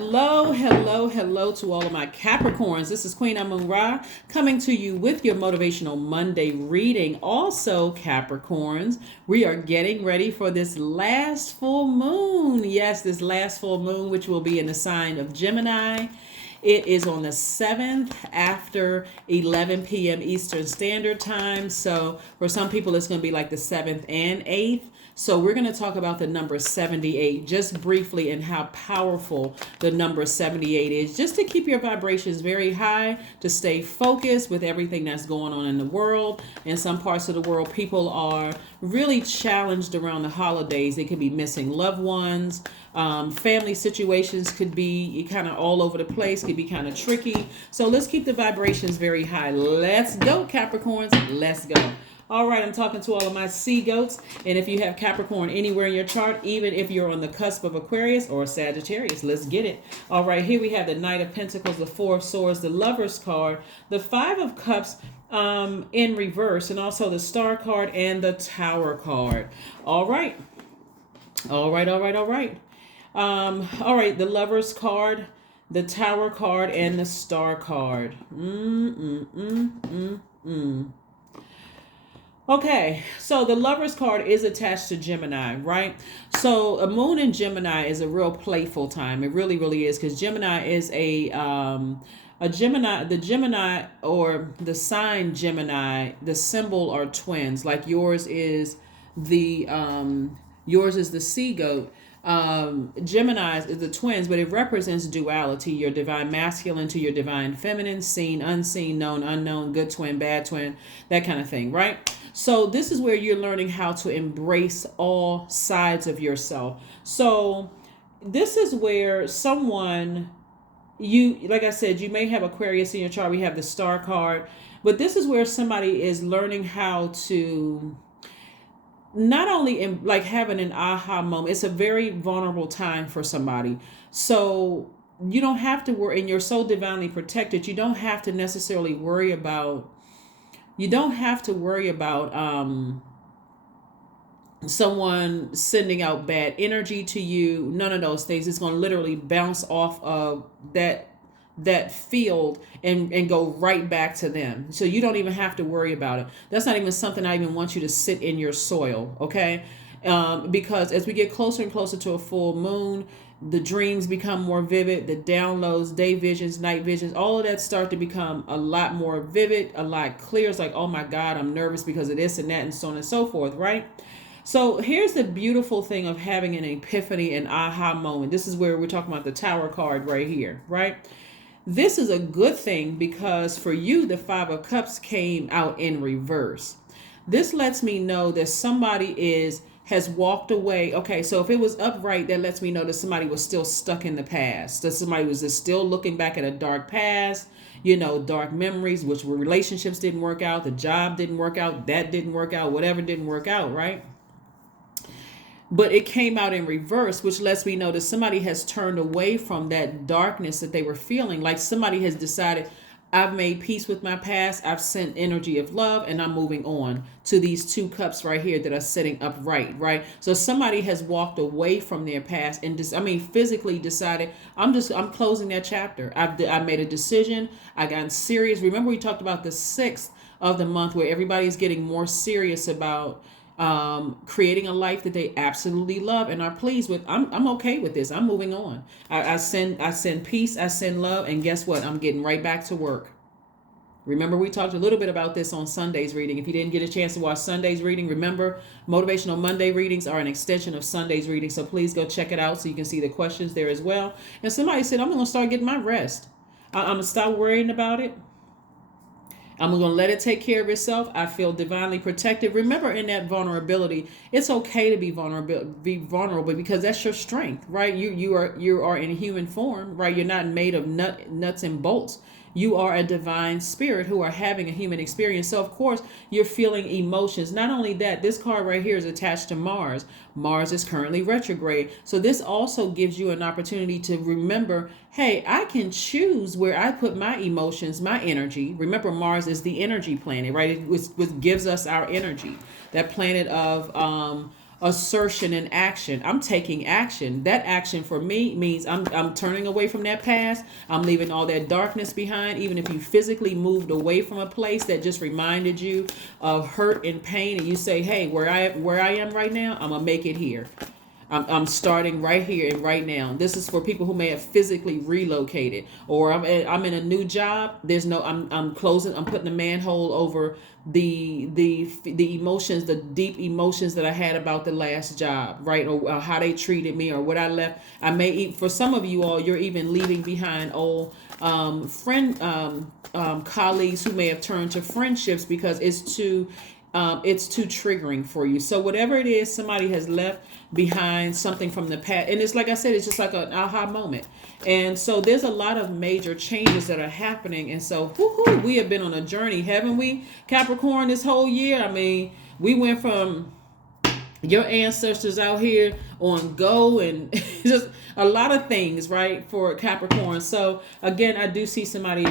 Hello, hello, hello to all of my Capricorns. This is Queen Amun Ra coming to you with your Motivational Monday reading. Also, Capricorns, we are getting ready for this last full moon. Yes, this last full moon, which will be in the sign of Gemini. It is on the 7th after 11 p.m. Eastern Standard Time. So for some people, it's going to be like the 7th and 8th. So we're going to talk about the number 78 just briefly and how powerful the number 78 is, just to keep your vibrations very high, to stay focused with everything that's going on in the world. In some parts of the world, people are really challenged around the holidays. They could be missing loved ones. Family situations could be kind of all over the place, could be kind of tricky. So let's keep the vibrations very high. Let's go, Capricorns. Let's go. All right, I'm talking to all of my sea goats. And if you have Capricorn anywhere in your chart, even if you're on the cusp of Aquarius or Sagittarius, let's get it. All right, here we have the Knight of Pentacles, the Four of Swords, the Lover's card, the Five of Cups in reverse, and also the Star card and the Tower card. All right. All right, all right, all right. All right, the Lover's card, the Tower card, and the Star card. Okay, so the Lover's card is attached to Gemini, right? So a moon in Gemini is a real playful time. It really, really is, because Gemini is a Gemini, the Gemini or the sign Gemini, the symbol are twins. Like yours is the sea goat. Gemini is the twins, but it represents duality, your divine masculine to your divine feminine, seen, unseen, known, unknown, good twin, bad twin, that kind of thing, right? So this is where you're learning how to embrace all sides of yourself. So this is where someone, like I said, you may have Aquarius in your chart. We have the Star card, but this is where somebody is learning how to not only like having an aha moment. It's a very vulnerable time for somebody. So you don't have to worry, and you're so divinely protected. You don't have to necessarily worry about, someone sending out bad energy to you. None of those things. It's going to literally bounce off of that field and go right back to them. So you don't even have to worry about it. That's not even something I even want you to sit in your soil, okay? Because as we get closer and closer to a full moon, the dreams become more vivid, the downloads, day visions, night visions, all of that start to become a lot more vivid, a lot clear. It's like, oh my God, I'm nervous because of this and that and so on and so forth, right? So here's the beautiful thing of having an epiphany and aha moment. This is where we're talking about the Tower card right here, right? This is a good thing because for you, the Five of Cups came out in reverse. This lets me know that somebody has walked away. Okay, so if it was upright, that lets me know that somebody was still stuck in the past. That somebody was just still looking back at a dark past, dark memories, which were relationships didn't work out, the job didn't work out, that didn't work out, whatever didn't work out, right? But it came out in reverse, which lets me know that somebody has turned away from that darkness that they were feeling. Like somebody has decided, I've made peace with my past. I've sent energy of love and I'm moving on to these two cups right here that are sitting upright, right? So somebody has walked away from their past and physically decided, I'm closing that chapter. I made a decision. I got serious. Remember we talked about the 6th of the month where everybody is getting more serious about creating a life that they absolutely love and are pleased with. I'm okay with this. I'm moving on. I send peace, I send love, and guess what? I'm getting right back to work. Remember, we talked a little bit about this on Sunday's reading. If you didn't get a chance to watch Sunday's reading, remember, Motivational Monday readings are an extension of Sunday's reading. So please go check it out so you can see the questions there as well. And somebody said, I'm going to start getting my rest. I'm going to stop worrying about it. I'm going to let it take care of itself. I feel divinely protected. Remember, in that vulnerability, it's okay to be vulnerable because that's your strength, right? You are in human form, right? You're not made of nuts and bolts. You are a divine spirit who are having a human experience. So, of course, you're feeling emotions. Not only that, this card right here is attached to Mars. Mars is currently retrograde. So this also gives you an opportunity to remember, hey, I can choose where I put my emotions, my energy. Remember, Mars is the energy planet, right? It gives us our energy. That planet of assertion and action. I'm taking action. That action for me means I'm turning away from that past. I'm leaving all that darkness behind. Even if you physically moved away from a place that just reminded you of hurt and pain, and you say, hey, where I am right now, I'm gonna make it here. I'm starting right here and right now. This is for people who may have physically relocated, or I'm in a new job. There's no I'm closing. I'm putting a manhole over the emotions, the deep emotions that I had about the last job, right? Or how they treated me, or what I left. I may for some of you all, you're even leaving behind old colleagues who may have turned to friendships because it's too triggering for you. So whatever it is, somebody has left behind something from the past. And it's like I said, it's just like an aha moment. And so there's a lot of major changes that are happening. And so we have been on a journey, haven't we, Capricorn, this whole year? I mean, we went from your ancestors out here on go and just a lot of things, right, for Capricorn. So again, I do see somebody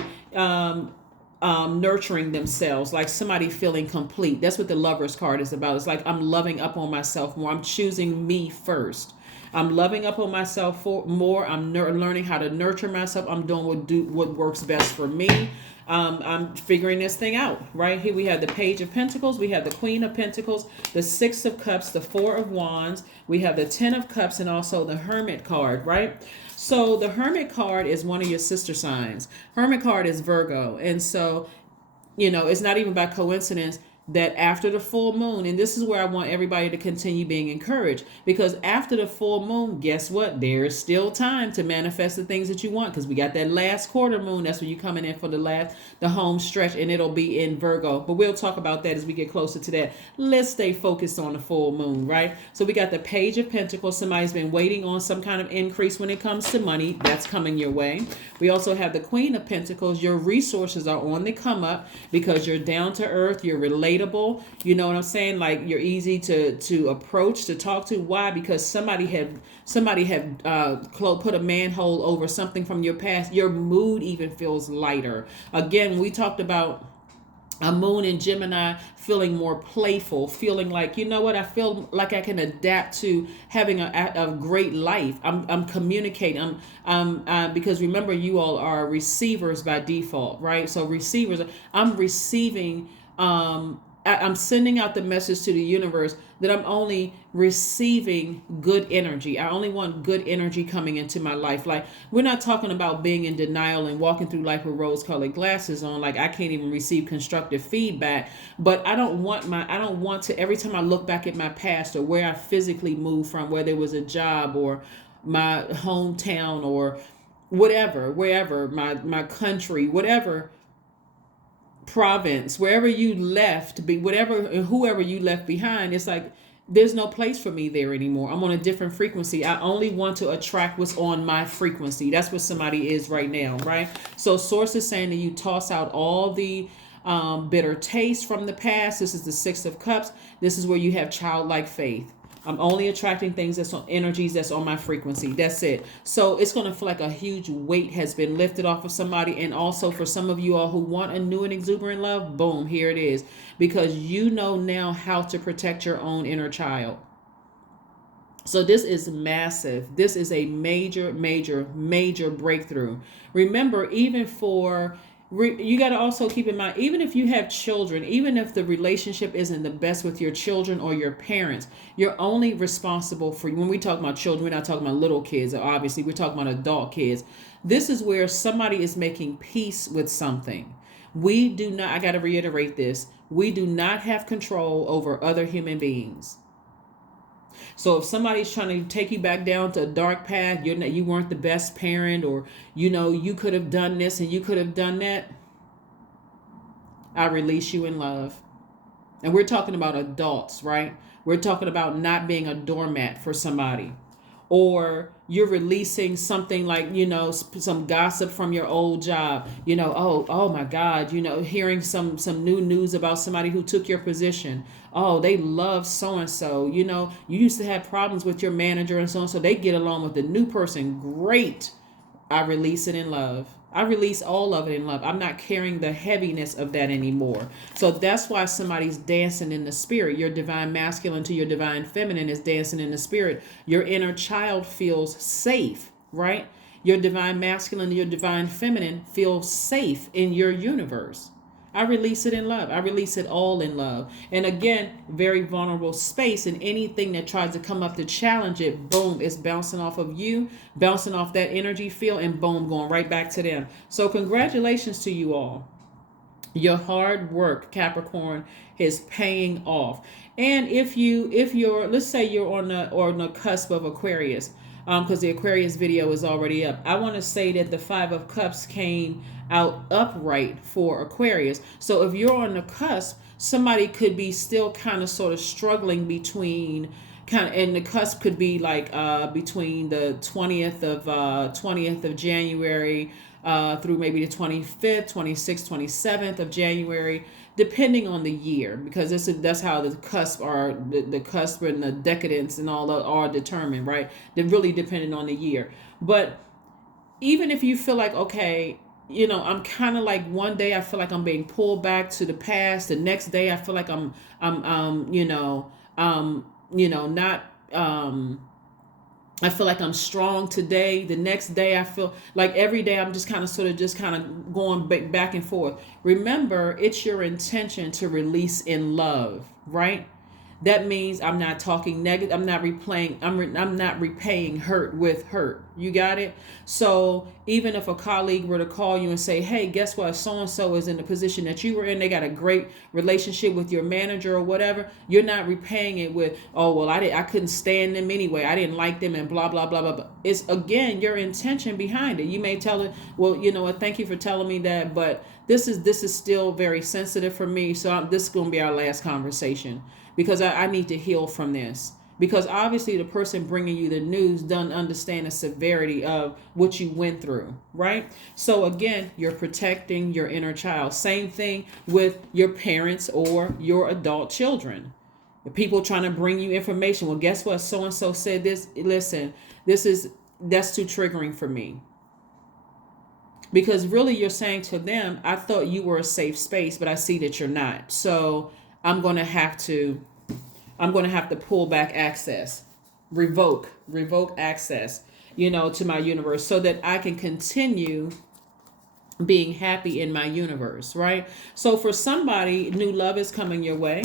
nurturing themselves, like somebody feeling complete. That's what the Lovers card is about. It's like I'm loving up on myself more. I'm choosing me first. I'm loving up on myself more. I'm learning how to nurture myself. I'm doing what works best for me. I'm figuring this thing out. Right here we have the Page of Pentacles. We have the Queen of Pentacles, the Six of Cups, the Four of Wands. We have the Ten of Cups, and also the Hermit card, right? So the Hermit card is one of your sister signs. Hermit card is Virgo. And so, it's not even by coincidence that after the full moon, and this is where I want everybody to continue being encouraged, because after the full moon, guess what? There's still time to manifest the things that you want, because we got that last quarter moon. That's when you're coming in for the home stretch, and it'll be in Virgo. But we'll talk about that as we get closer to that. Let's stay focused on the full moon, right? So we got the Page of Pentacles. Somebody's been waiting on some kind of increase when it comes to money. That's coming your way. We also have the Queen of Pentacles. Your resources are on the come up because you're down to earth. You're relatable. You know what I'm saying? Like you're easy to approach, to talk to. Why? Because somebody had put a manhole over something from your past. Your mood even feels lighter. Again, we talked about a moon in Gemini feeling more playful, feeling like, you know what, I feel like I can adapt to having a great life. I'm communicating. Because remember, you all are receivers by default, right? So receivers, I'm receiving. I'm sending out the message to the universe that I'm only receiving good energy. I only want good energy coming into my life. Like, we're not talking about being in denial and walking through life with rose-colored glasses on, like I can't even receive constructive feedback. But I don't want to, every time I look back at my past or where I physically moved from, whether it was a job or my hometown or whatever, wherever, my country, whatever, province, wherever you left, whoever you left behind, it's like there's no place for me there anymore. I'm on a different frequency. I only want to attract what's on my frequency. That's what somebody is right now, right? So source is saying that you toss out all the bitter taste from the past. This is the Six of Cups. This is where you have childlike faith. I'm only attracting things that's on energies that's on my frequency. That's it. So it's going to feel like a huge weight has been lifted off of somebody. And also for some of you all who want a new and exuberant love, boom, here it is. Because you know now how to protect your own inner child. So this is massive. This is a major, major, major breakthrough. Remember, even for you got to also keep in mind, even if you have children, even if the relationship isn't the best with your children or your parents, you're only responsible for, when we talk about children, we're not talking about little kids. Obviously, we're talking about adult kids. This is where somebody is making peace with something. We do not, I got to reiterate this, we do not have control over other human beings. So if somebody's trying to take you back down to a dark path, you weren't the best parent, or you could have done this and you could have done that, I release you in love. And we're talking about adults, right? We're talking about not being a doormat for somebody. Or you're releasing something like, some gossip from your old job, oh my God, hearing some new news about somebody who took your position. Oh, they love so-and-so, you used to have problems with your manager and so-and-so. They get along with the new person. Great. I release it in love. I release all of it in love. I'm not carrying the heaviness of that anymore. So that's why somebody's dancing in the spirit. Your divine masculine to your divine feminine is dancing in the spirit. Your inner child feels safe, right? Your divine masculine to your divine feminine feels safe in your universe. I release it in love. I release it all in love. And again, very vulnerable space, and anything that tries to come up to challenge it, boom, it's bouncing off of you, bouncing off that energy field, and boom, going right back to them. So congratulations to you all. Your hard work, Capricorn, is paying off. And if you're, let's say you're on the cusp of Aquarius, because the Aquarius video is already up. I want to say that the Five of Cups came out upright for Aquarius. So if you're on the cusp, somebody could be still kind of sort of struggling between and the cusp could be like between the 20th of January through maybe the 25th, 26th, 27th of January, depending on the year, because that's how the cusp are, the cusp and the decadence and all that are determined, right? They're really dependent on the year. But even if you feel like, okay, I'm kind of like, one day I feel like I'm being pulled back to the past. The next day I feel like I'm not I feel like I'm strong today. The next day I feel like every day I'm just kind of going back and forth. Remember, it's your intention to release in love, right? That means I'm not talking negative. I'm not repaying hurt with hurt. You got it? So even if a colleague were to call you and say, hey, guess what? So-and-so is in the position that you were in. They got a great relationship with your manager or whatever. You're not repaying it with, oh, well, I couldn't stand them anyway. I didn't like them and blah, blah, blah, blah, blah. It's, again, your intention behind it. You may tell it, well, you know what? Thank you for telling me that. But this is still very sensitive for me. So this is going to be our last conversation, because I need to heal from this. Because obviously the person bringing you the news doesn't understand the severity of what you went through, right? So again, you're protecting your inner child. Same thing with your parents or your adult children. The people trying to bring you information. Well, guess what? So-and-so said this. Listen, that's too triggering for me. Because really you're saying to them, I thought you were a safe space, but I see that you're not. So I'm going to have to pull back access, revoke access, to my universe, so that I can continue being happy in my universe, right? So for somebody, new love is coming your way.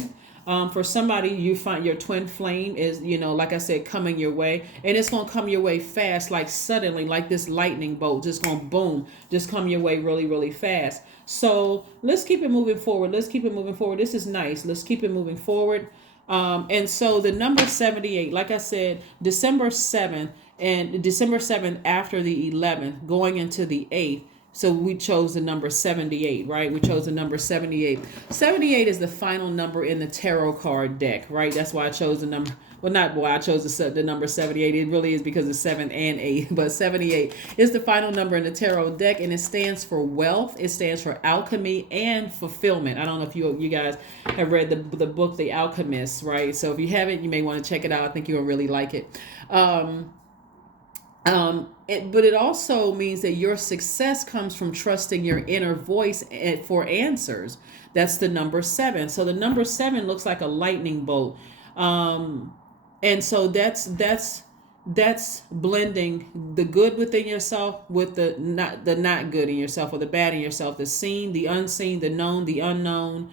For somebody, you find your twin flame is, like I said, coming your way, and it's going to come your way fast, like suddenly, like this lightning bolt, just going to boom, just come your way really, really fast. So let's keep it moving forward. This is nice. Let's keep it moving forward. And so the number 78, like I said, December 7th after the 11th, going into the 8th. So we chose the number 78, right? We chose the number 78. 78 is the final number in the tarot card deck, right? That's why I chose the number. Well, not why I chose the number 78. It really is because of 7 and 8. But 78 is the final number in the tarot deck, and it stands for wealth. It stands for alchemy and fulfillment. I don't know if you guys have read the book, The Alchemist, right? So if you haven't, you may want to check it out. I think you'll really like it. But it also means that your success comes from trusting your inner voice for answers. That's the number 7. So the number 7 looks like a lightning bolt. And so that's blending the good within yourself with the not good in yourself, or the bad in yourself, the seen, the unseen, the known, the unknown.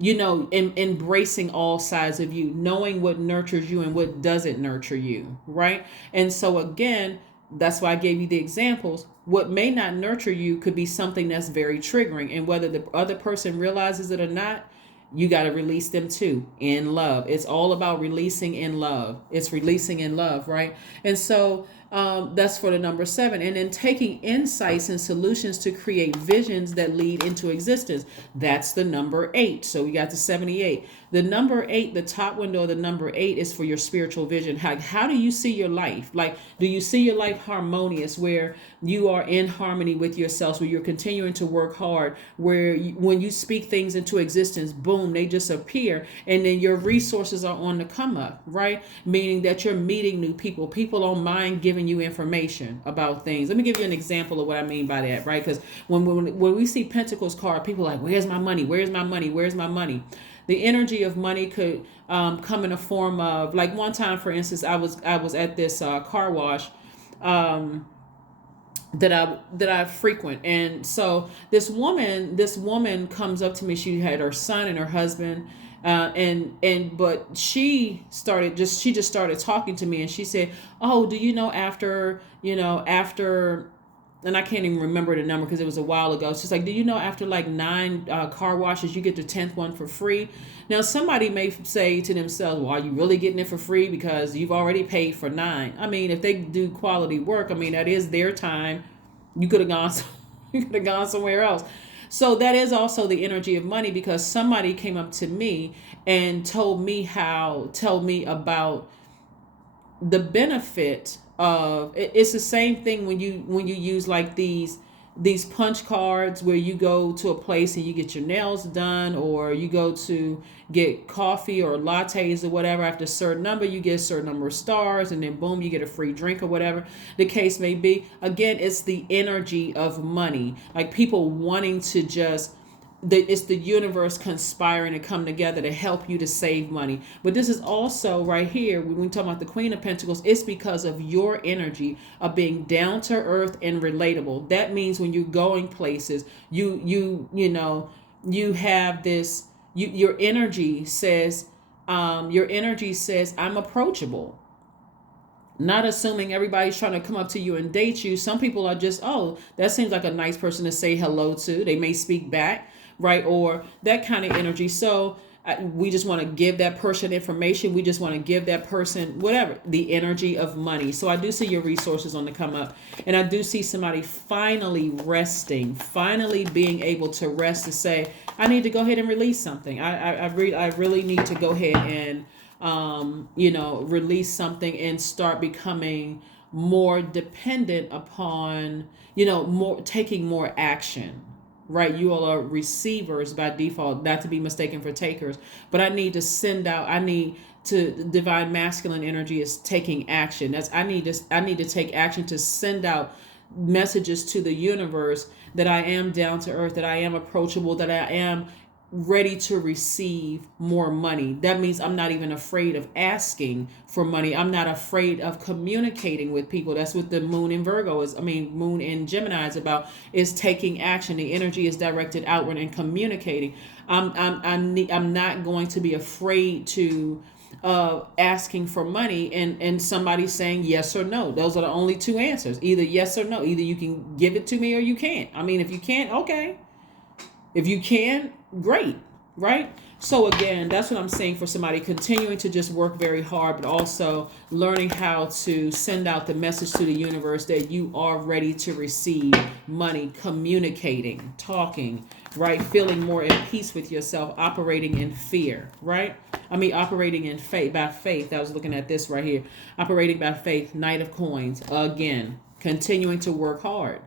Embracing all sides of you, knowing what nurtures you and what doesn't nurture you, right? And so again, that's why I gave you the examples. What may not nurture you could be something that's very triggering, and whether the other person realizes it or not, you got to release them too in love. It's all about releasing in love. It's releasing in love, right? And so that's for the number 7. And then taking insights and solutions to create visions that lead into existence. That's the number 8. So we got the 78. The number 8, the top window of the number 8 is for your spiritual vision. How do you see your life? Like, do you see your life harmonious, where you are in harmony with yourself, where you're continuing to work hard, where when you speak things into existence, boom, they just appear, and then your resources are on the come up, right? Meaning that you're meeting new people. People don't mind giving giving you information about things. Let me give you an example of what I mean by that, right? Because when we see Pentacles card, people are like, where's my money? Where's my money? Where's my money? The energy of money could come in a form of, like, one time, for instance, I was at this car wash that I frequent, and so this woman comes up to me. She had her son and her husband, but she just started talking to me, and she said, "Oh, do you know after and I can't even remember the number because it was a while ago. She's like, do you know after like 9 car washes, you get the 10th one for free?" Now, somebody may say to themselves, well, are you really getting it for free because you've already paid for 9? I mean, if they do quality work, I mean, that is their time. You could have gone, you could have gone somewhere else. So that is also the energy of money, because somebody came up to me and told me about the benefit of it's the same thing when you use like these punch cards where you go to a place and you get your nails done, or you go to get coffee or lattes or whatever. After a certain number, you get a certain number of stars, and then boom, you get a free drink or whatever the case may be. Again, it's the energy of money, like people wanting to just it's the universe conspiring to come together to help you to save money. But this is also right here, when we talk about the Queen of Pentacles, it's because of your energy of being down to earth and relatable. That means when you're going places, you have this, your energy says I'm approachable. Not assuming everybody's trying to come up to you and date you. Some people are just, oh, that seems like a nice person to say hello to. They may speak back, right? Or that kind of energy. So we just want to give that person information. We just want to give that person whatever, the energy of money. So I do see your resources on the come up. And I do see somebody finally resting, finally being able to rest, to say, I need to go ahead and release something. I really need to go ahead and release something and start becoming more dependent upon, taking more action, right? You all are receivers by default, not to be mistaken for takers, but I need to divine masculine energy is taking action. I need to take action to send out messages to the universe that I am down to earth, that I am approachable, that I am ready to receive more money. That means I'm not even afraid of asking for money. I'm not afraid of communicating with people. That's what the moon in Virgo moon in Gemini is about, is taking action. The energy is directed outward and communicating. I'm not going to be afraid to asking for money and somebody saying yes or no. Those are the only two answers. Either yes or no. Either you can give it to me or you can't. I mean, if you can't, okay. If you can, great, right? So again, that's what I'm saying for somebody continuing to just work very hard, but also learning how to send out the message to the universe that you are ready to receive money, communicating, talking, right? Feeling more in peace with yourself, operating in fear, right? Operating in faith, by faith. I was looking at this right here. Operating by faith, Knight of Coins. Again, continuing to work hard.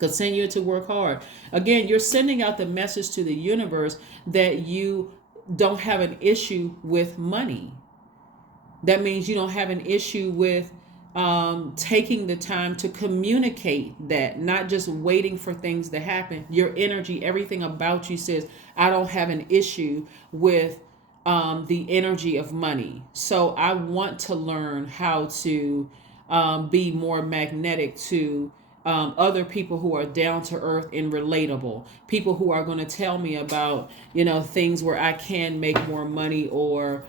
Continue to work hard. Again, you're sending out the message to the universe that you don't have an issue with money. That means you don't have an issue with taking the time to communicate that, not just waiting for things to happen. Your energy, everything about you says, I don't have an issue with the energy of money. So I want to learn how to be more magnetic to other people who are down to earth and relatable, people who are going to tell me about, things where I can make more money, or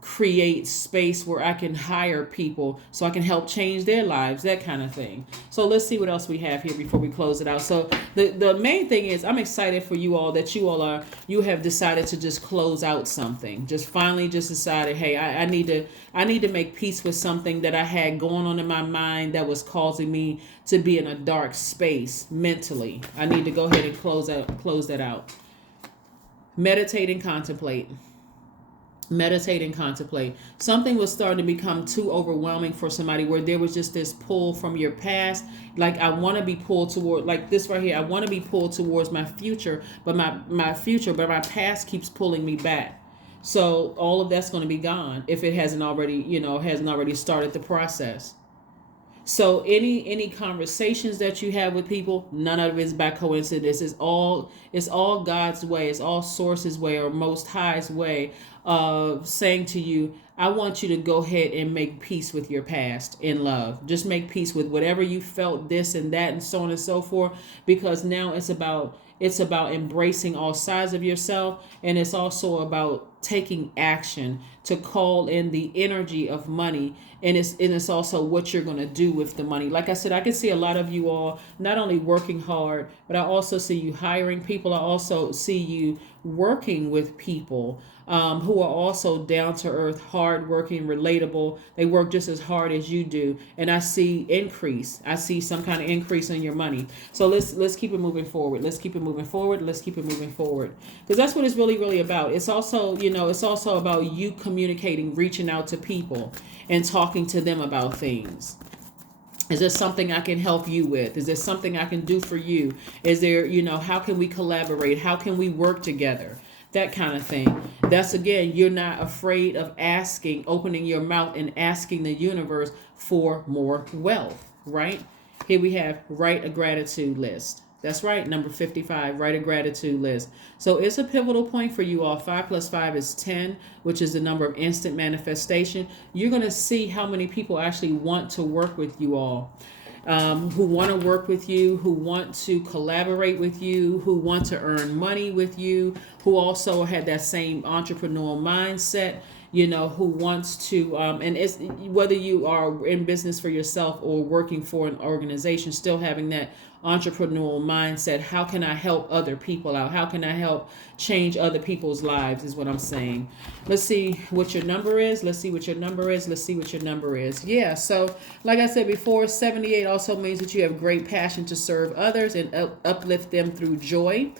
create space where I can hire people so I can help change their lives, that kind of thing. So let's see what else we have here before we close it out. So the main thing is, I'm excited for you all that you have decided to just close out something. Just finally just decided, hey, I need to make peace with something that I had going on in my mind that was causing me to be in a dark space mentally. I need to go ahead and close that out. Meditate and contemplate. Meditate and contemplate. Something was starting to become too overwhelming for somebody, where there was just this pull from your past. Like, I want to be pulled toward, like this right here, I want to be pulled towards my future, but my past keeps pulling me back. So all of that's going to be gone if it hasn't already, hasn't already started the process. So any conversations that you have with people, none of it is by coincidence. It's all God's way. It's all Source's way or Most High's way of saying to you, I want you to go ahead and make peace with your past in love. Just make peace with whatever you felt, this and that and so on and so forth, because now it's about embracing all sides of yourself, and it's also about taking action to call in the energy of money, and it's also what you're going to do with the money. Like I said, I can see a lot of you all not only working hard, but I also see you hiring people. I also see you working with people who are also down to earth, hard working, relatable. They work just as hard as you do, and I see increase. I see some kind of increase in your money. So let's keep it moving forward. Let's keep it moving forward. Let's keep it moving forward, because that's what it's really about. It's also it's also about you communicating, reaching out to people, and talking to them about things. Is there something I can help you with? Is there something I can do for you? Is there, how can we collaborate? How can we work together? That kind of thing. That's, again, you're not afraid of asking, opening your mouth and asking the universe for more wealth, right? Here we have write a gratitude list. That's right, number 55, write a gratitude list. So it's a pivotal point for you all. 5 plus 5 is 10, which is the number of instant manifestation. You're going to see how many people actually want to work with you all. Who want to work with you, who want to collaborate with you, who want to earn money with you, who also had that same entrepreneurial mindset, who wants to, and it's whether you are in business for yourself or working for an organization, still having that entrepreneurial mindset. How can I help other people out? How can I help change other people's lives is what I'm saying. Let's see what your number is. Let's see what your number is. Let's see what your number is. Yeah. So like I said before, 78 also means that you have great passion to serve others and uplift them through joy.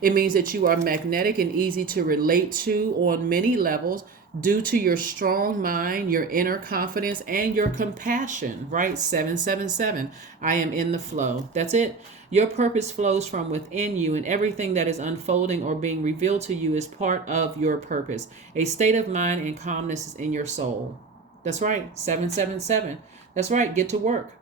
It means that you are magnetic and easy to relate to on many levels due to your strong mind, your inner confidence, and your compassion, right? 777. I am in the flow. That's it. Your purpose flows from within you, and everything that is unfolding or being revealed to you is part of your purpose. A state of mind and calmness is in your soul. That's right. 777. That's right. Get to work.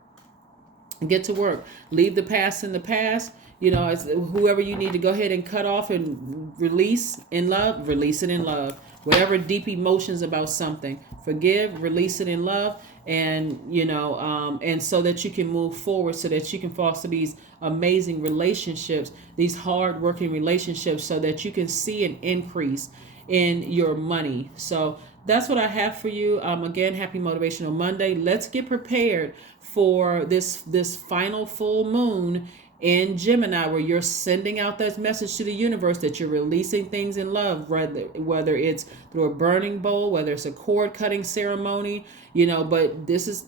Get to work. Leave the past in the past. It's whoever you need to go ahead and cut off and release in love, release it in love. Whatever deep emotions about something, forgive, release it in love, and and so that you can move forward, so that you can foster these amazing relationships, these hard-working relationships, so that you can see an increase in your money. So that's what I have for you. Again, happy Motivational Monday. Let's get prepared for this final full moon in Gemini, where you're sending out that message to the universe that you're releasing things in love, whether it's through a burning bowl, whether it's a cord cutting ceremony, but this is,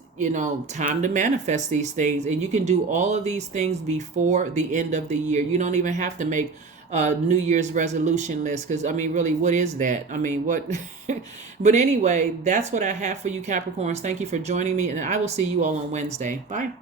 time to manifest these things. And you can do all of these things before the end of the year. You don't even have to make a New Year's resolution list, because really, what is that? What? But anyway, that's what I have for you, Capricorns. Thank you for joining me, and I will see you all on Wednesday. Bye.